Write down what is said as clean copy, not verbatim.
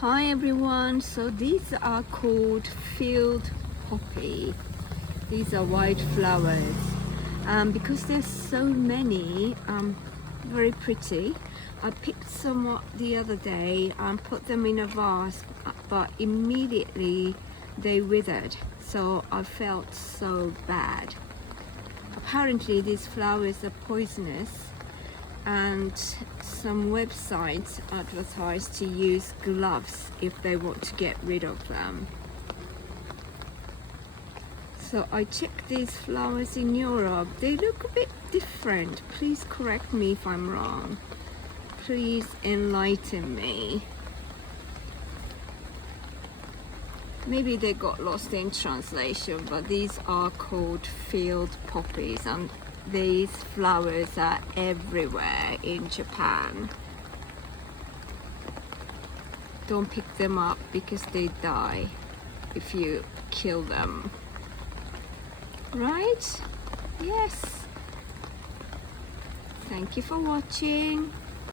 Hi everyone, so these are called field poppy. These are white flowers. Because there's so many, very pretty, I picked some up the other day and put them in a vase, but immediately they withered, so I felt so bad. Apparently these flowers are poisonous, and some websites advertise to use gloves if they want to get rid of them. So I checked these flowers in Europe. They look a bit different. Please correct me if I'm wrong. Please enlighten me. Maybe they got lost in translation, but these are called field poppies, and these flowers are everywhere in Japan. Don't pick them up because they die if you kill them. Right? Yes. Thank you for watching.